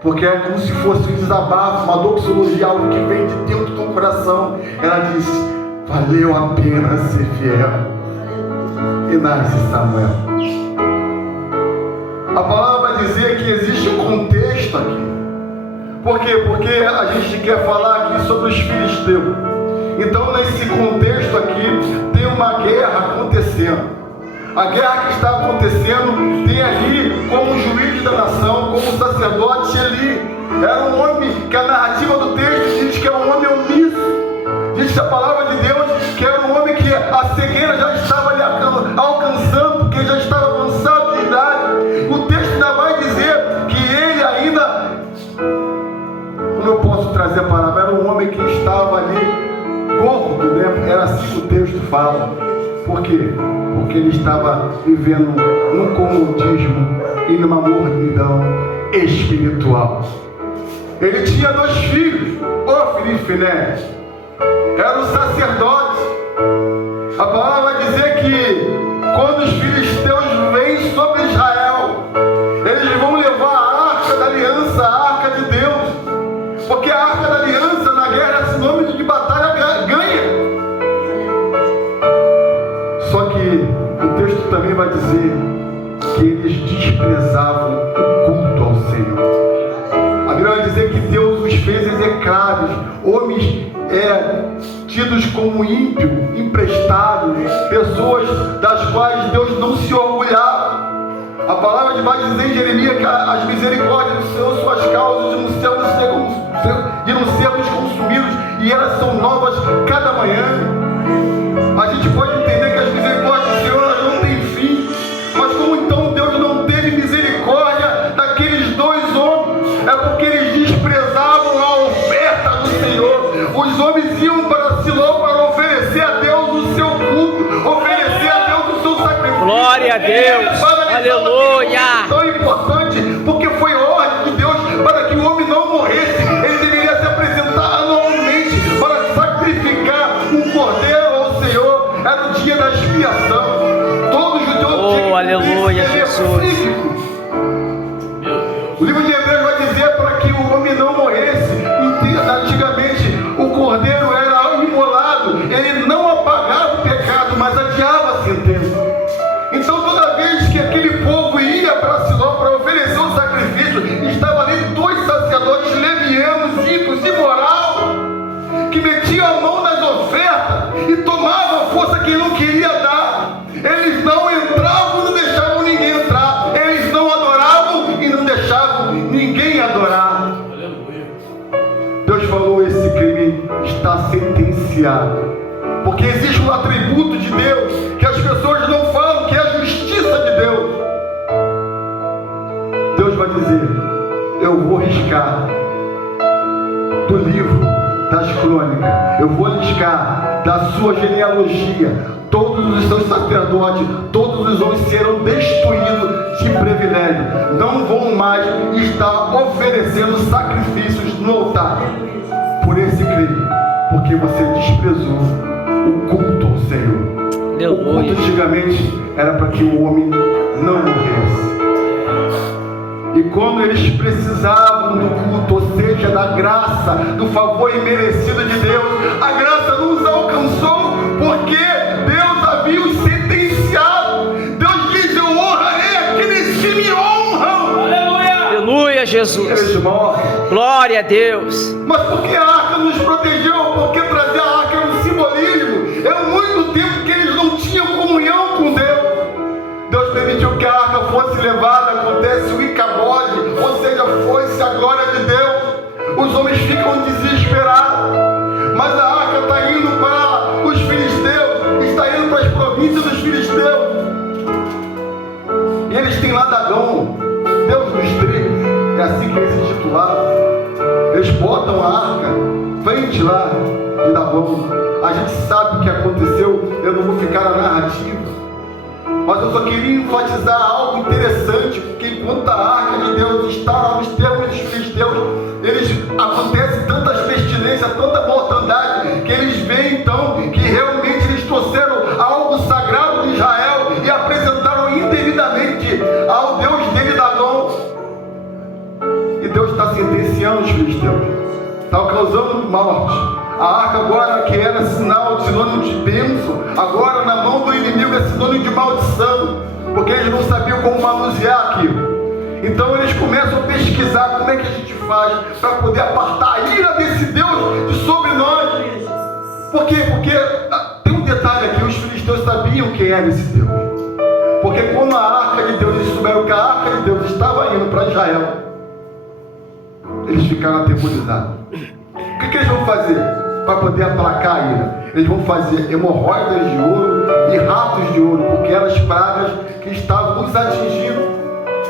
porque é como se fosse um desabafo, uma doxologia, algo que vem de dentro do coração. Ela disse: valeu a pena ser fiel. E nasce Samuel. A palavra vai dizer que existe um contexto aqui. Por quê? Porque a gente quer falar aqui sobre os filisteus. Então, nesse contexto aqui, tem uma guerra acontecendo. A guerra que está acontecendo tem ali como juiz da nação, como sacerdote Eli. Era um homem que a narrativa do texto diz que é um homem omisso. Diz a palavra de Deus que era um homem que a cegueira já estava ali alcançando, porque já estava avançado de idade. O texto ainda vai dizer que ele ainda, como eu posso trazer a palavra, era um homem que estava ali gordo, né? Era assim que o texto fala. Por quê? Porque ele estava vivendo num comodismo e numa mornidão espiritual. Ele tinha 2 filhos, Ofni e Finéias. Era um sacerdote. A palavra vai dizer que quando os filisteus vêm sobre Israel, eles vão levar a arca da aliança, a arca de Deus, porque a arca da aliança na guerra é sinônimo de batalha ganha. Só que o texto também vai dizer que eles desprezavam o culto ao Senhor. A Bíblia vai dizer que Deus os fez execráveis, homens tidos como ímpio, emprestados, pessoas das quais Deus não se orgulhava. A palavra vai dizer em Jeremias que as misericórdias do Senhor são as causas de não sermos consumidos, e elas são novas cada manhã. A gente pode entender que as misericórdias do Senhor elas não têm fim, mas como então Deus não teve misericórdia daqueles 2 homens? É porque eles desprezavam a oferta do Senhor. Os homens iam para Siló para oferecer a Deus o seu culto, oferecer a Deus o seu sacrifício. Glória a Deus, aleluia. Tão importante, porque foi ordem de Deus para que o homem não morresse. Ele deveria se apresentar anualmente para sacrificar um cordeiro ao Senhor. Era o dia da expiação. Todo judeu tinha que aleluia, Jesus. O livro de Hebreus vai dizer para que o homem não morresse. Antigamente o cordeiro era imolado, ele não apagava o pecado, mas adiava a sentença. Então toda vez que aquele povo ia para Siló para oferecer o sacrifício, estava ali 2 sacerdotes levianos, ímpios, imoral, que metiam a mão nas ofertas e tomavam a força que ele não queria dar. Eles não entravam e não deixavam ninguém entrar. Eles não adoravam e não deixavam ninguém adorar. Deus falou: esse crime está sentenciado. Porque existe um atributo de Deus que as pessoas não falam, que é a justiça de Deus. Deus vai dizer: eu vou riscar do livro das crônicas, eu vou riscar da sua genealogia todos os seus sacerdotes, todos os homens serão destruídos de privilégio, não vão mais estar oferecendo sacrifícios no altar por esse crime, porque você desprezou o culto ao Senhor. O culto antigamente era para que o homem não morresse. E quando eles precisavam do culto, ou seja, da graça, do favor imerecido de Deus, a graça não os alcançou, porque Deus havia os sentenciado. Deus diz: eu honrarei aqueles que me honram. Aleluia, aleluia, Jesus. Eles morrem. Glória a Deus. Mas porque a arca nos protegeu? Porque trazer a arca era um simbolismo. É muito tempo que eles não tinham comunhão com Deus. Deus permitiu que a arca fosse levada, acontece o Icabode, ou seja, foi-se a glória de Deus. Os homens ficam desesperados, mas a arca está indo para os filisteus, está indo para as províncias dos filisteus, e eles têm lá Dagão, Deus dos trigos, é assim que eles se titularam. Eles botam a arca frente lá de Dagão. A gente sabe o que aconteceu, eu não vou ficar na narrativa, mas eu só queria enfatizar algo interessante, porque enquanto a arca de Deus está lá nos termos dos filisteus, acontece tantas pestilências, tanta mortandade, que eles veem então que realmente eles trouxeram algo sagrado de Israel e apresentaram indevidamente ao Deus dele, Dagão. E Deus está sentenciando os filisteus, está causando morte. A arca agora, que era sinônimo de bênção, agora na mão do inimigo é sinônimo de maldição, porque eles não sabiam como manusear aquilo. Então eles começam a pesquisar como é que a gente faz para poder apartar a ira desse Deus de sobre nós. Por quê? Porque tem um detalhe aqui, os filisteus sabiam quem era esse Deus. Porque quando a arca de Deus, eles souberam que a arca de Deus estava indo para Israel, eles ficaram atemorizados. O que eles vão fazer para poder aplacar a ira? Eles vão fazer hemorroidas de ouro e ratos de ouro, porque eram as pragas que estavam nos atingindo.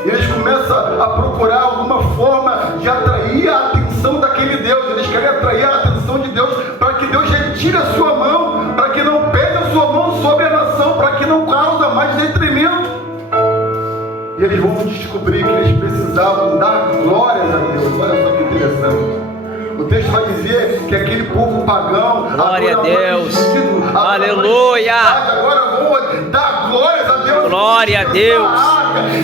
E eles começam a procurar alguma forma de atrair a atenção daquele Deus. Eles querem atrair a atenção de Deus para que Deus retire a sua mão, para que não pegue a sua mão sobre a nação, para que não cause mais detrimento. E eles vão descobrir que eles precisavam dar glórias a Deus. Olha só que interessante. O texto vai dizer que aquele povo pagão, glória a Deus, aleluia, agora vão dar glórias a Deus, glória a Deus.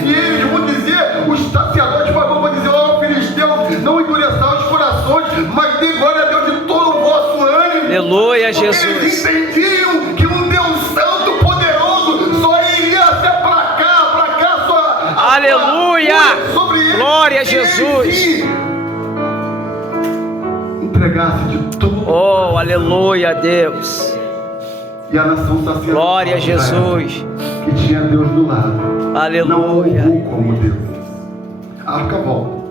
E eles vão dizer, os sacerdotes pagãos vão dizer: ó filisteus, não endureçam os corações, mas dê glória a Deus de todo o vosso ânimo. Aleluia, Jesus. Eles entendiam que um Deus santo, poderoso, só iria se aplacar sua aleluia, sobre eles, glória a Jesus. Entregasse de tudo. Oh, aleluia, Deus. E a nação sacerdotal, glória a Jesus, que tinha Deus do lado, aleluia, não como Deus. A arca volta.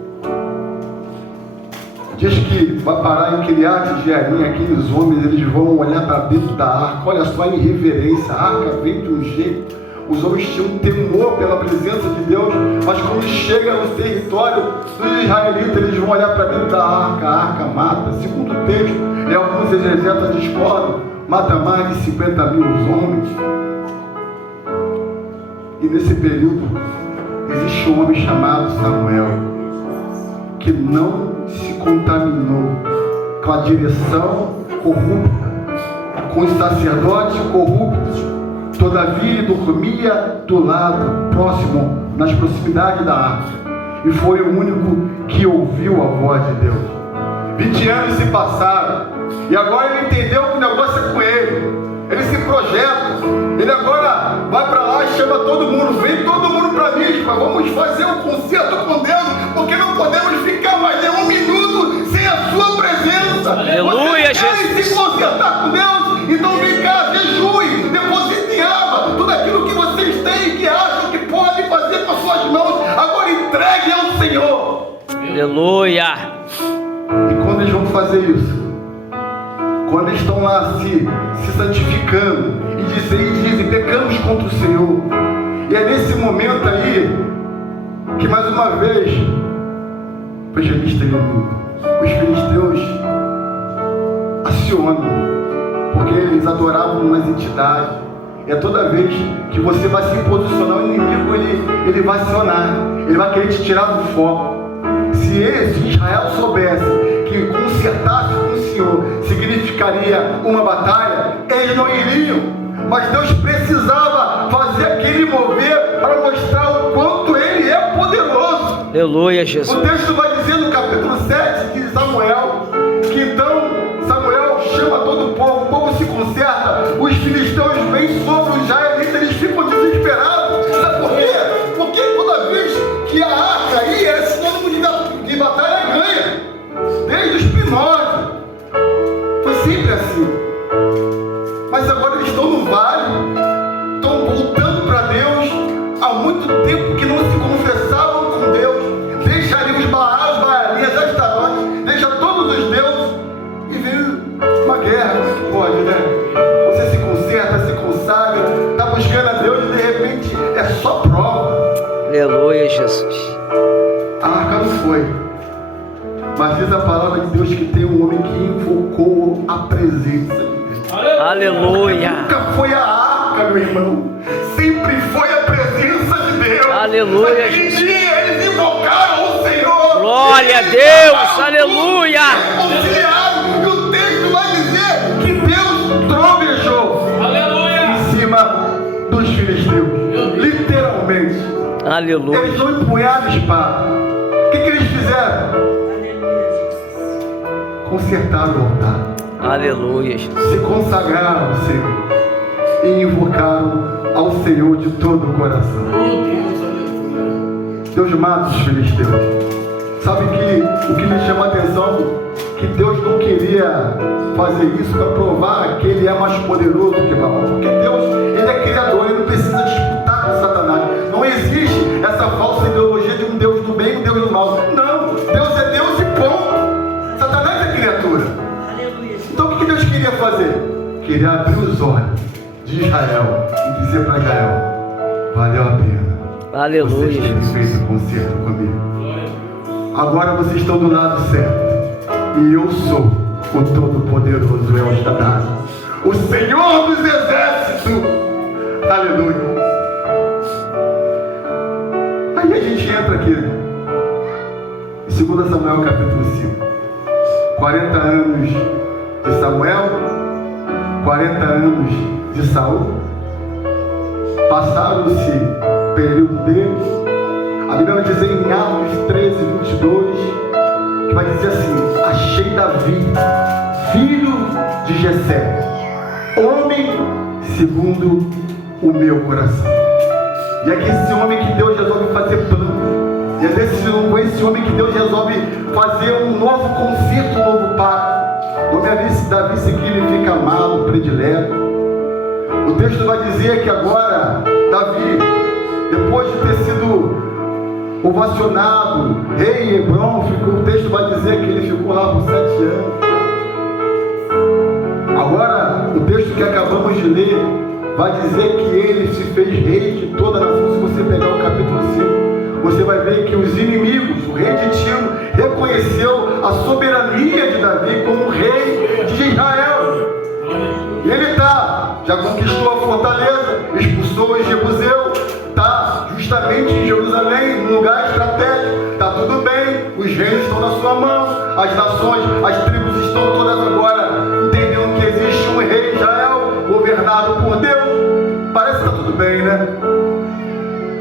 Diz que vai parar em Kiriat Jearim, aqueles homens, eles vão olhar para dentro da arca. Olha só a irreverência. A arca vem de um jeito. Os homens tinham temor pela presença de Deus, mas quando chega no território dos israelitas, eles vão olhar para dentro da arca. A arca mata, segundo o texto, e alguns exegetas discordam, mata mais de 50 mil homens. E nesse período existe um homem chamado Samuel, que não se contaminou com a direção corrupta, com os sacerdotes corruptos. Todavia dormia do lado próximo, nas proximidades da arca, e foi o único que ouviu a voz de Deus. 20 anos se passaram, e agora ele entendeu que o negócio é com ele. Ele se projeta, ele agora vai para lá e chama todo mundo: vem todo mundo para mim, vamos fazer um concerto com Deus, porque não podemos ficar mais de um minuto sem a sua presença. Aleluia, Jesus. Se concertar com Deus, então vem cá, jejue, deposite água, tudo aquilo que vocês têm, que acham que podem fazer com as suas mãos, agora entregue ao Senhor. Aleluia. E quando eles vão fazer isso, quando eles estão lá se santificando e dizem: pecamos contra o Senhor. E é nesse momento aí que mais uma vez o evangelista os filisteus acionam, porque eles adoravam umas entidades. É toda vez que você vai se posicionar, o inimigo ele vai acionar, ele vai querer te tirar do foco. Se Israel soubesse que consertar-se com o Senhor significaria uma batalha, eles não iriam. Mas Deus precisava fazer aquele mover para mostrar o quanto Ele é poderoso. Aleluia, Jesus. O texto vai dizer no capítulo 7 de Samuel, que então Samuel chama todo o povo se conserta, os filisteus vêm sobre os israelitas, eles ficam desesperados. Sabe por quê? Porque toda vez que a arca aí era sinônimo de batalha ganha, desde os primórdios, foi sempre assim. Mas agora eles estão no vale, estão voltando para Deus, há muito tempo que não se confessavam com Deus, deixa ali os Baalinhas, as Astarotes, deixa todos os deuses, e vem uma guerra. Como é que pode, né? Você se conserta, se consagra, está buscando a Deus e de repente é só prova. Aleluia, Jesus. A arca não foi, mas diz a palavra de Deus que tem um homem que invocou a presença de Deus. Aleluia. Nunca foi a arca, meu irmão, sempre foi a presença de Deus. Aleluia, Naquele dia eles invocaram o Senhor. Glória a Deus, aleluia. E o texto vai dizer que Deus trovejou em cima dos filisteus, literalmente. Aleluia. Eles não empunharam espada. O que eles fizeram? consertaram o altar, Aleluia, Jesus. se consagraram ao Senhor e invocaram ao Senhor de todo o coração. Deus mata os filisteus. Sabe que o que me chama a atenção, que Deus não queria fazer isso para provar que Ele é mais poderoso que Baal, porque Deus, Ele é criador, Ele não precisa disputar com Satanás. Não existe essa falsa ideologia de um Deus do bem e um Deus do mal. Não, Deus é Deus e ponto. Satanás é criatura. Então o que Deus queria fazer? Queria abrir os olhos de Israel e dizer para Israel: valeu a pena. Aleluia, Vocês têm Jesus. feito concerto comigo. Agora vocês estão do lado certo. E eu sou o Todo-Poderoso El Shaddai, o Senhor dos Exércitos. Aleluia. Aí a gente entra aqui em 2 Samuel capítulo 5. 40 anos de Samuel, 40 anos de Saul. Passaram-se período deles. A Bíblia vai dizer em Atos 13, 22, que vai dizer assim: achei Davi, filho de Jessé, homem segundo o meu coração. E é que esse homem que Deus resolve fazer plano. E é com esse homem que Deus resolve fazer um novo concerto, um novo pacto. O nome Davi significa amado, predileto. O texto vai dizer que agora Davi, depois de ter sido ovacionado, rei em Hebron, o texto vai dizer que ele ficou lá por 7 anos. Agora, o texto que acabamos de ler vai dizer que ele se fez rei de toda a nação. Se você pegar o capítulo 5, você vai ver que os inimigos, o rei de Tiro, reconheceu a soberania de Davi como rei de Israel. E ele já conquistou a fortaleza, expulsou os jebuseus, está justamente em Jerusalém, num lugar estratégico, está tudo bem, os reinos estão na sua mão, as nações, as tribos estão todas agora entendendo que existe um rei Israel, governado por Deus. Parece que está tudo bem, né?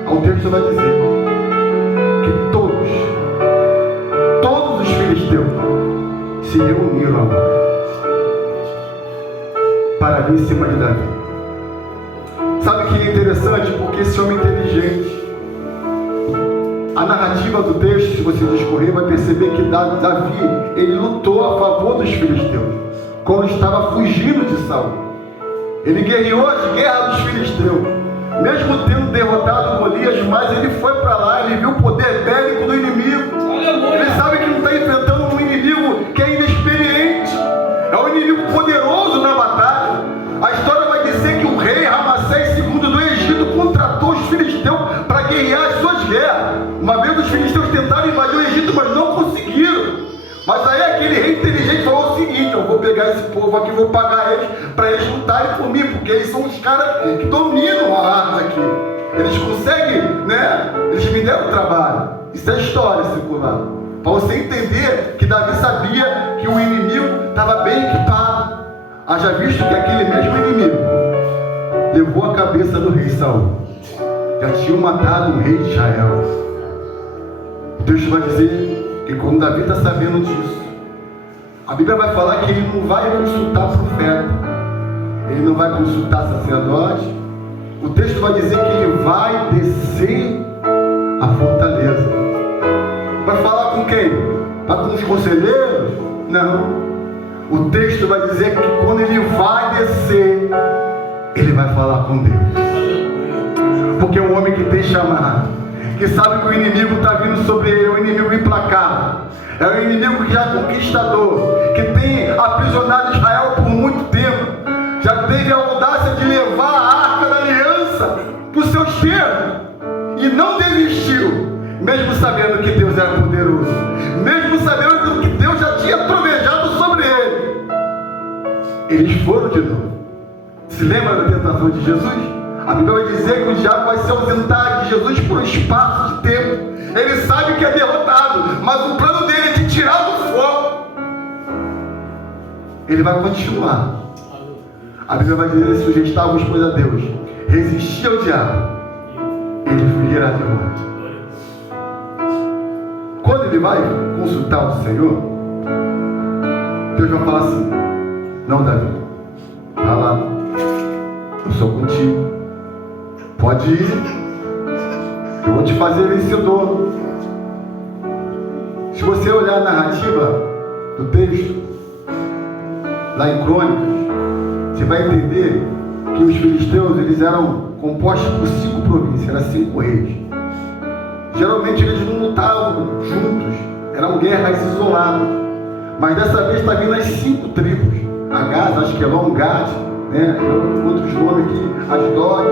O texto vai dizer que todos os filisteus se reuniram agora para vir em cima de Davi. Sabe o que é interessante? Porque esse homem inteligente, a narrativa do texto, se você discorrer, vai perceber que Davi, ele lutou a favor dos filisteus, quando estava fugindo de Saul. Ele guerreou as guerras dos filisteus, mesmo tendo derrotado Golias, mas ele foi para lá, ele viu o poder bélico do inimigo. Ele sabe que não está enfrentando um inimigo que é inexperiente, é um inimigo poderoso na batalha. A história vai dizer que o rei Ramassés II do Egito contratou os filisteus para guerrear as suas guerras. Uma vez os filisteus tentaram invadir o Egito, mas não conseguiram. Mas aí aquele rei inteligente falou o seguinte: eu vou pegar esse povo aqui, vou pagar eles para eles lutarem por mim, porque eles são os caras que dominam a arte aqui. Eles conseguem, né? Eles me deram trabalho. Isso é história circular. Para você entender que Davi sabia que o inimigo estava bem equipado. Haja visto que aquele mesmo inimigo levou a cabeça do rei Saul. Já tinham matado o rei de Israel. O texto vai dizer que quando Davi está sabendo disso, a Bíblia vai falar que ele não vai consultar profeta, ele não vai consultar sacerdote. O texto vai dizer que ele vai descer a fortaleza. Vai falar com quem? Vai com os conselheiros? Não. O texto vai dizer que quando ele vai descer, ele vai falar com Deus. Porque é um homem que tem chamado, que sabe que o inimigo está vindo sobre ele, é um inimigo implacável, é um inimigo que já é conquistador, que tem aprisionado Israel por muito tempo, já teve a audácia de levar a arca da aliança para os seus termos, e não desistiu, mesmo sabendo que Deus era poderoso, mesmo sabendo que Deus já tinha trovejado sobre ele. Eles foram de novo. Se lembra da tentação de Jesus? A Bíblia vai dizer que o diabo vai se ausentar de Jesus por um espaço de tempo. Ele sabe que é derrotado, mas o plano dele é de tirar do fogo. Ele vai continuar. A Bíblia vai dizer: se sujeitarmos, pois, a Deus, resistir ao diabo, ele fugirá de nós. Quando ele vai consultar o Senhor, Deus vai falar assim: não, Davi, vai lá, eu sou contigo, pode ir, eu vou te fazer vencedor. Se você olhar a narrativa do texto, lá em Crônicas, você vai entender que os filisteus, eles eram compostos por 5 províncias, eram 5 reis. Geralmente eles não lutavam juntos, eram guerras isoladas. Mas dessa vez está vindo as 5 tribos: Agaz, Asquelon, Gad, né? Outros nomes aqui, Asdod,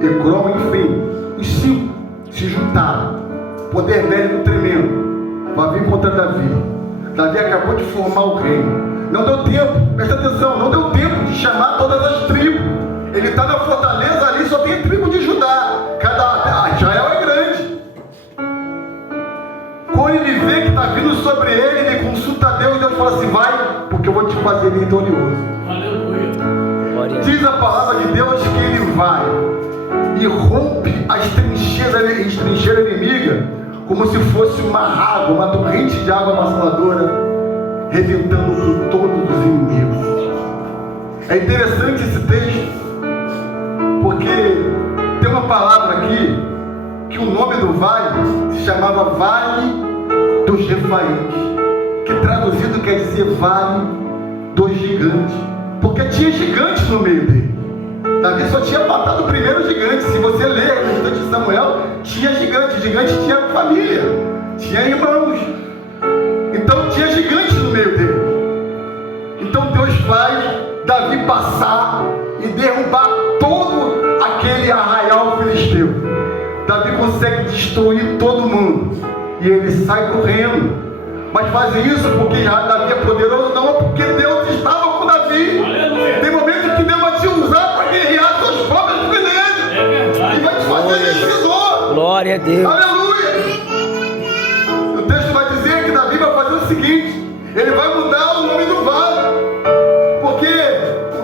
Ecrom, enfim. Os 5 se juntaram. Poder bélico tremendo. Vai vir contra Davi. Davi acabou de formar o reino. Não deu tempo, presta atenção, não deu tempo de chamar todas as tribos. Ele está na fortaleza ali, só tem a tribo de Judá. Israel é grande. Quando ele vê que está vindo sobre ele, ele consulta a Deus e Deus fala assim: vai, porque eu vou te fazer vitorioso. Aleluia. Diz a palavra de Deus que ele vai e rompe as trincheiras inimigas, como se fosse uma água, uma torrente de água avassaladora, reventando por todos os inimigos. É interessante esse texto, porque tem uma palavra aqui, que o nome do vale se chamava Vale dos Refaíns, que traduzido quer dizer Vale dos Gigantes, porque tinha gigantes no meio dele. Davi só tinha matado o primeiro gigante. Se você ler a história de Samuel, tinha gigante tinha família, tinha irmãos. Então tinha gigante no meio dele. Então Deus faz Davi passar e derrubar todo aquele arraial filisteu. Davi consegue destruir todo mundo e ele sai correndo. Mas fazem isso porque Davi é poderoso? Não, é porque Deus estava com Davi. Aleluia. Tem momentos que Deus vai te usar para guerrear suas próprias pelejas. É verdade. E vai te fazer vencedor. Glória a Deus. Aleluia. O texto vai dizer que Davi vai fazer o seguinte: ele vai mudar o nome do vale, porque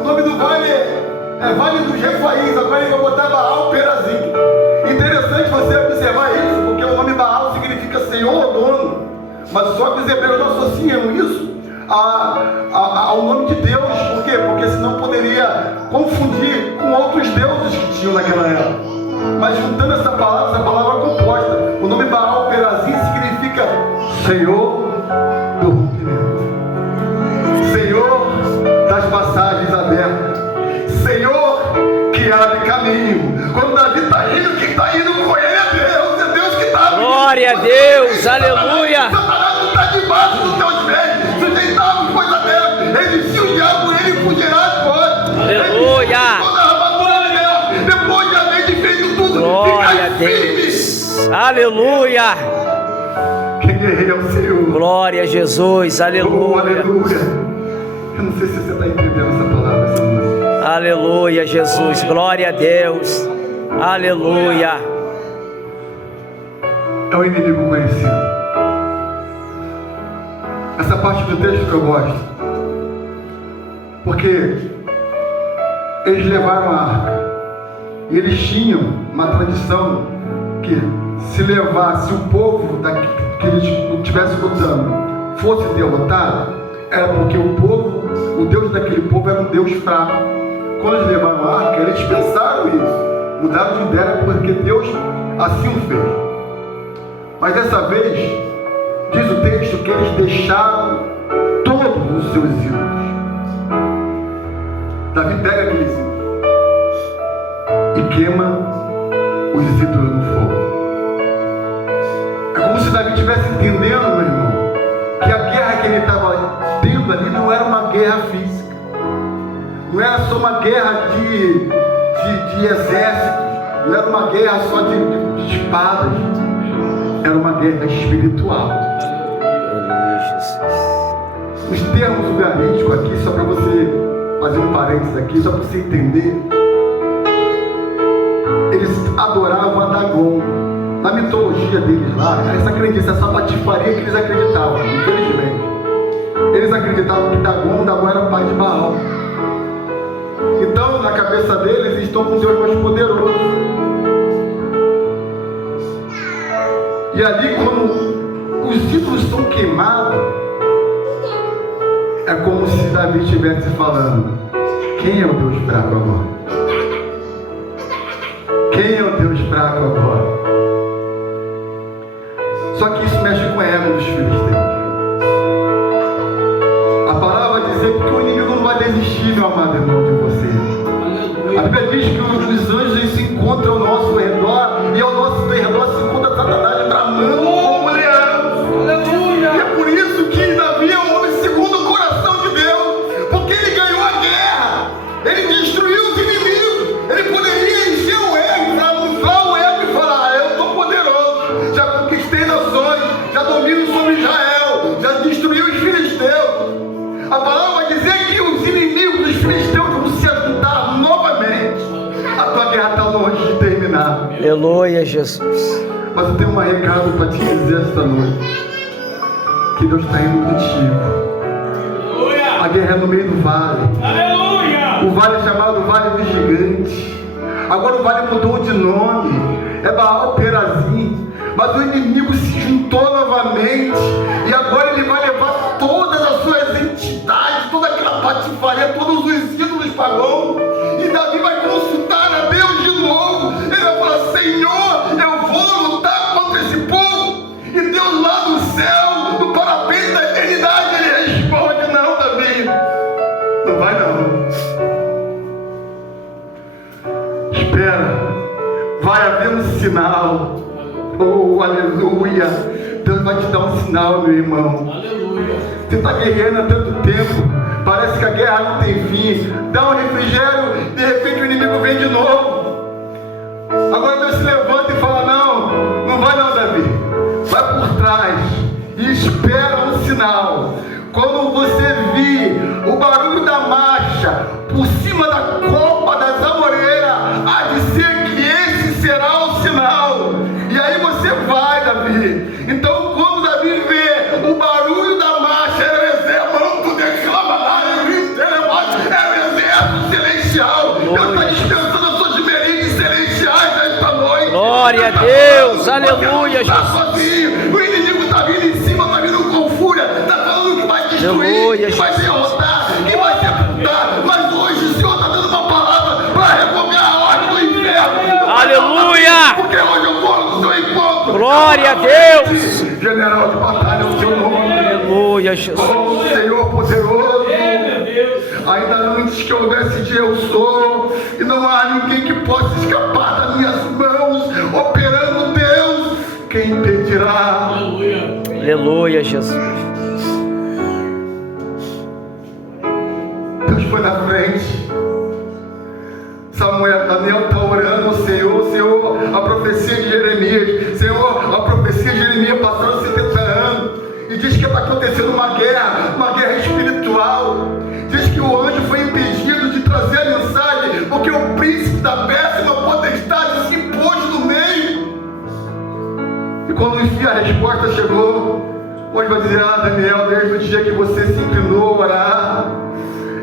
o nome do vale é Vale dos Refaíns. Agora ele vai botar Baal Perazim. Interessante você observar isso, porque o nome Baal significa Senhor ou dono. Mas só que os hebreus não associam isso ao nome de Deus. Por quê? Porque senão poderia confundir com outros deuses que tinham naquela época. Mas juntando essa palavra composta, o nome Baal Perazim significa Senhor do rompimento, Senhor das passagens abertas, Senhor que abre caminho. Quando Davi está indo, quem está indo com ele é Deus. É Deus que está abrindo. Glória a Deus, aleluia. Satanás não está debaixo dos teus pés, sujeitamos coisa dele. Ele disse: o diabo ele fugirá de vós. Aleluia. Toda a armadura de Deus, depois de haver feito tudo, glória a Deus. Aleluia. Quem guerreia é o Senhor. Glória a Jesus, aleluia. Oh, aleluia. Eu não sei se você está entendendo essa palavra, essa música. Aleluia, Jesus, glória a Deus. Aleluia. É o inimigo conhecido. Essa parte do texto que eu gosto, porque eles levaram a arca e eles tinham uma tradição que se levasse o povo que eles estivessem lutando fosse derrotado, era porque o povo, o Deus daquele povo era um Deus fraco. Quando eles levaram a arca, eles pensaram isso, mudaram de ideia porque Deus assim o fez. Mas dessa vez, diz o texto que eles deixaram todos os seus ídolos. Davi pega aqueles ídolos e queima os ídolos no fogo. É como se Davi estivesse entendendo, meu irmão, que a guerra que ele estava tendo ali não era uma guerra física, não era só uma guerra de exércitos, não era uma guerra só de espadas, era uma guerra espiritual. Os termos ugarísticos aqui, só para você fazer um parênteses aqui, só para você entender, eles adoravam a Dagon. Na mitologia deles lá, essa crendice, essa patifaria que eles acreditavam, infelizmente. Eles acreditavam que Dagon era pai de Baal. Então, na cabeça deles, eles estão com um Deus mais poderoso. E ali, quando os ídolos são queimados, É como se Davi estivesse falando: quem é o Deus fraco agora? Quem é o Deus fraco agora? Só que isso mexe com o ego dos filisteus. A palavra vai dizer que o inimigo não vai desistir, meu amado irmão, de você. A Bíblia diz que os anjos se encontram ao nosso redor, e ao nosso redor se encontra Satanás tramando como um leão. E é por isso que Davi é um homem segundo o coração de Deus, porque ele ganhou a guerra, ele destruiu os inimigos. Ele poderia encher o ego, inflar o ego e falar: eu estou poderoso, já conquistei nações, já domino sobre Israel, já destruí os filisteus. A palavra vai dizer que os inimigos dos filisteus vão se ajuntar novamente. A tua guerra está longe de terminar. Aleluia, Jesus. Mas eu tenho um recado para te dizer esta noite: que Deus está indo contigo. A guerra é no meio do vale. O vale é chamado Vale do Gigante. Agora o vale mudou de nome, é Baal Perazim. Mas o inimigo se juntou novamente, e agora ele vai levar todas as suas entidades, toda aquela patifaria, todos os ídolos pagãos, e Davi vai consultar a Deus de novo. Ele vai falar: Senhor, eu vou lutar contra esse povo. E Deus lá do céu, do parapeito da eternidade, ele responde: não, Davi, não vai não. Espera, vai haver um sinal. Oh, aleluia. Deus vai te dar um sinal, meu irmão. Aleluia. Você está guerreando há tanto tempo, parece que a guerra não tem fim. Dá um refrigério, de repente o inimigo vem de novo. Agora Deus se levanta e fala: não, não vai não, Davi. Vai por trás e espera um sinal. Quando você vir o barulho da marcha por cima da copa das amoreiras, há de ser que esse será o sinal. E aí você vai, Davi. Então, quando Davi vê o barulho da marcha, é o exército celestial. Deus está dispensando as suas merengues celestiais esta noite. Glória a Deus, aleluia, Jesus. O inimigo está vindo em cima, está vindo com fúria, está falando que vai destruir, que vai derrotar, que vai sepultar. Mas hoje o Senhor está dando uma palavra para revogar a ordem do inferno. Aleluia! Porque hoje eu vou no seu encontro. Glória a Deus! General de batalha, o seu nome. Aleluia, Jesus. Oh, Senhor poderoso. Ainda antes que houvesse de eu sou, e não há ninguém que possa escapar das minhas mãos, operando Deus, quem impedirá? Aleluia. Aleluia, Jesus. Deus foi na frente. Samuel, Daniel está orando ao Senhor, Senhor, a profecia de Jeremias, Senhor, a profecia de Jeremias passaram 70 anos, e diz que está acontecendo uma guerra espiritual. Diz que o anjo foi impedido de trazer a mensagem, porque o príncipe da péssima potestade se impôs no meio. E quando a resposta chegou, o anjo vai dizer: ah, Daniel, desde o dia que você se inclinou a orar,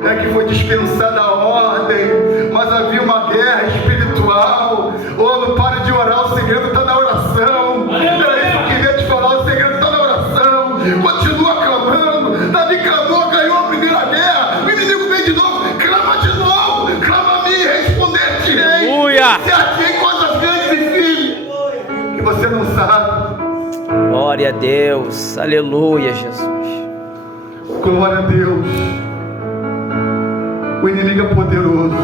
é que foi dispensada a ordem, mas havia uma guerra espiritual. Oh, não pare de orar, o segredo está na oração. Era isso que eu queria te falar, o segredo está na oração. Continua clamando. Davi clamou, ganhou a primeira guerra. O inimigo vem de novo, clama de novo, clama a mim, responder-te-ei. Se achei coisas grandes e firmes que você não sabe. Glória a Deus, aleluia, Jesus. Glória a Deus. O inimigo é poderoso.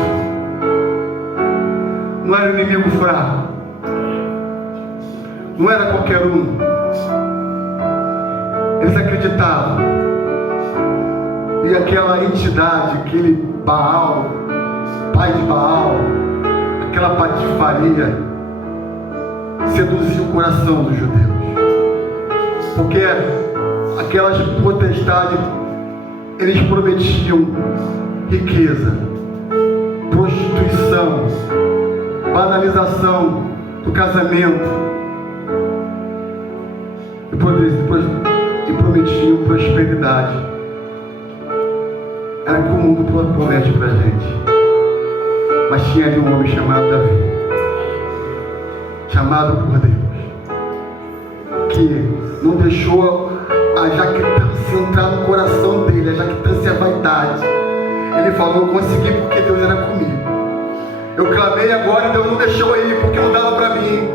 Não era um inimigo fraco. Não era qualquer um. Eles acreditavam. E aquela entidade, aquele Baal, pai de Baal, aquela patifaria, seduziu o coração dos judeus. Porque aquelas potestades, eles prometiam riqueza, prostituição, banalização do casamento, e prometiam prosperidade. Era o que o mundo promete pra gente. Mas tinha ali um homem chamado Davi, chamado por Deus, que não deixou a jactância entrar no coração dele, a jactância é vaidade. Ele falou: eu consegui porque Deus era comigo. Eu clamei agora e Deus não deixou aí porque não dava para mim.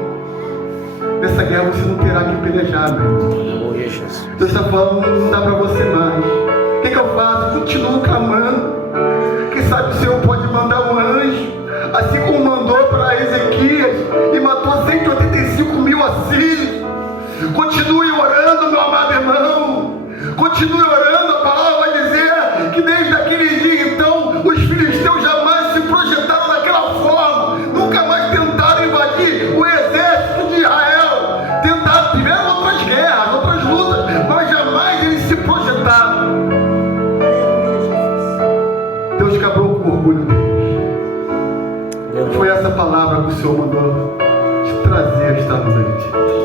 Nessa guerra você não terá que pelejar, meu irmão. Aleluia, Jesus. Deus está falando: não dá para você mais. O que eu faço? Continuo clamando. Quem sabe o Senhor pode mandar um anjo, assim como mandou para Ezequias e matou 185 mil assírios. Continue orando, meu amado irmão. Continue orando. A palavra vai dizer que desde aquele dia então os filisteus jamais se projetaram daquela forma, nunca mais tentaram invadir o exército de Israel. Tiveram outras guerras, outras lutas, mas jamais eles se projetaram. Deus acabou com o orgulho deles. Foi essa palavra que o Senhor mandou te trazer esta noite.